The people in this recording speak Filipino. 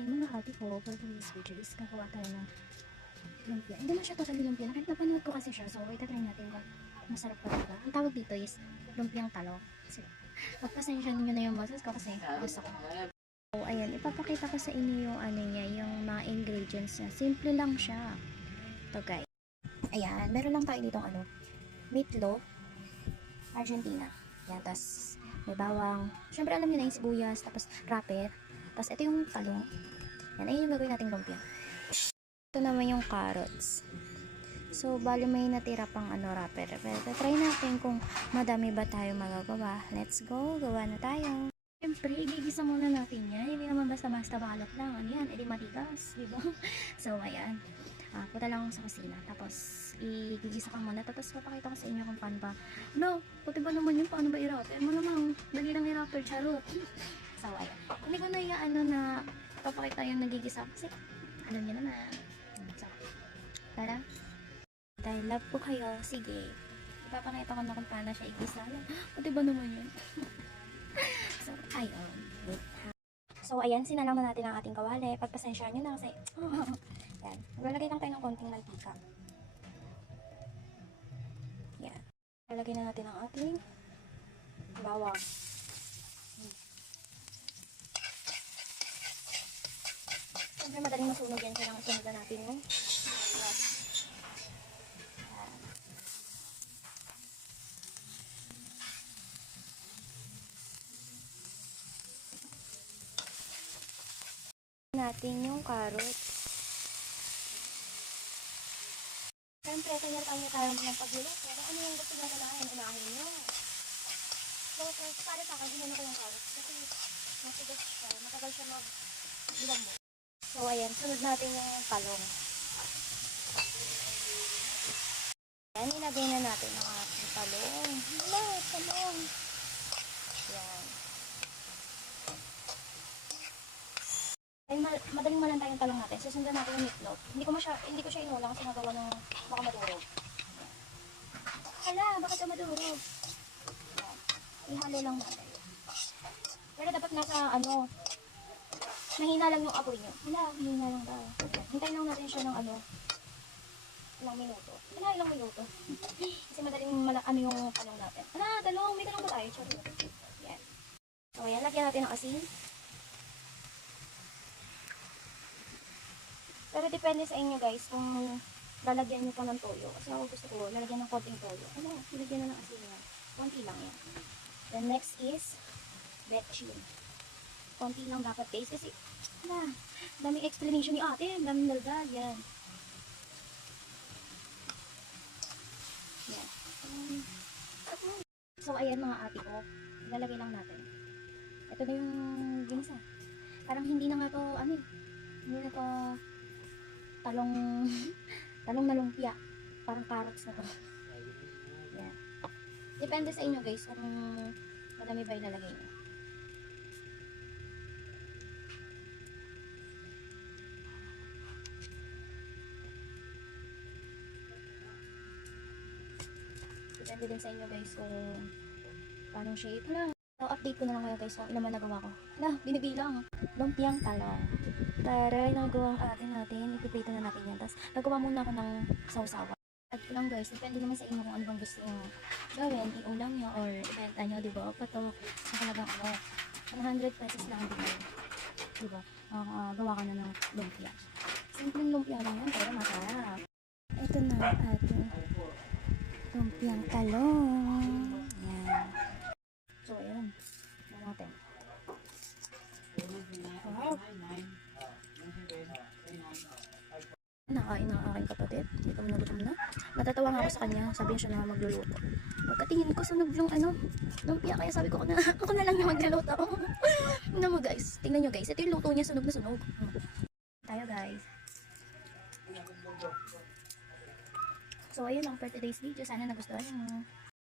Ay, mga ate ko, for today's video is gagawa tayo ng lumpia. Hindi na siya totally lumpia. Kahit napanood ko kasi siya, so itatry natin kung masarap pa diba. Ang tawag dito is lumpiang talong. So, pagpasensya ninyo na yung boses ko kasi gusto ko. So, ayan, ipapakita ko sa inyo yung ano niya, yung mga ingredients niya. Simple lang siya. Ito guys. Ayan, meron lang tayo ditong ano, meatloaf, Argentina. Yan, tas may bawang. Siyempre alam niyo na yung sibuyas, tapos wrapper. Tapos ito yung talong. Yan, ayun yung gagawin nating lumpia. Ito naman yung carrots. So, bali may natira pang ano, wrapper. Pero try natin kung madami ba tayo magagawa. Let's go, gawa na tayo. Siyempre, igigisa muna natin yan. Hindi naman basta-basta balot lang. Ano yan? Edi matigas, diba? So, ayan. Punta lang ako sa kusina. Tapos, igigisa ka muna. Tapos, papakita ko sa inyo kung paano ba. No, pati ba naman yun? Paano ba i-wrapper? Malamang, dali lang i-wrapper. Charot. So, ayan. Hindi ko na ano na papakita yung nagigisa. Kasi, alam niyo naman. So, tara. Dahil love ko kayo, sige. Ipapakita ko na kung paano siya igisa. Pati ba naman yun? So, ayun. So, ayan, sinalang na natin ang ating kawali. Pagpasensyahan nyo na kasi, yan. Maglalagay lang tayo ng konting mantika. Yan. Lalagay na natin ang ating bawang. Siyempre, madaling masunog yan. Kailangan sunod na natin yung natin yung carrots. Siyempre, kanya tayo mga pagluluto. Kung ano yung gusto nyo unahin nyo. So, para sa akin, hinano ko yung carrots. Kasi, matigas siya. Matagal siya mag-ilang mo. So, ayan. Sunod natin yung talong. Ayan, ilagay na natin ang ating talong. Hala, talong. Ayan. Ay, madaling malanta yung talong natin. Susundan natin yung meatloaf. Hindi ko siya inulang kasi nagawa ng baka madurog. Hala, baka ito madurog. Ihalo lang natin. Pero dapat nasa mahina lang yung apoy nyo. Hala, mahina lang daw. Hintayin lang natin siya ng ilang minuto. Hala, ilang minuto. Kasi madaling yung talong natin. Hala, talong. May talong ba tayo? Sorry. Yan. So, ayan. Lagyan natin ng asin. Pero depende sa inyo guys kung lalagyan nyo pa ng toyo. Kasi ako gusto ko lalagyan ng konting toyo. Ano, lalagyan na ng asin yan. Konti lang yan. Then next is betchin. Konti lang dapat guys. Kasi, daming explanation ni ate. Daming nalagay. Yan. Yan. So, ayan mga ate ko. Lalagay lang natin. Ito na yung ginisa. Parang hindi na nga to, hindi na to talong na lumpia. Parang carrots na to. Yan. Depende sa inyo guys kung madami ba ilalagay nyo. Depende din sa inyo guys kung paano shape. So, update ko na lang kayo guys kung ilan man nagawa ko. Binibilang. Lumpiang talong. Taray, nagawa ang atin natin. Ipiprito na natin yan. Tapos, nagawa muna ako ng sausawa. At ko lang guys, depende naman sa inyo kung ano bang gusto nyo gawin. I-ulam nyo or ibenta nyo, diba? Patok, nakalagang 100 pesos lang dito. Diba? Gawa ka na ng lumpia. Simpleng lumpia lang yan, pero masarap. Ito na ang ating lumpiang talong. Yan. So, ayan. Yan natin. Wow. Nakain ng aking kapatid. Gutom na gutom na. Natatawa nga ako sa kanya. Sabi siya na magluluto. Pagkatingin ko sunog yung lumpia. Kaya sabi ko ako na lang yung magluluto. Tingnan mo guys. Tingnan nyo guys. Ito yung luto niya. Sunog na sunog. Tayo guys. So, ayun lang for today's video. Sana nagustuhan nyo.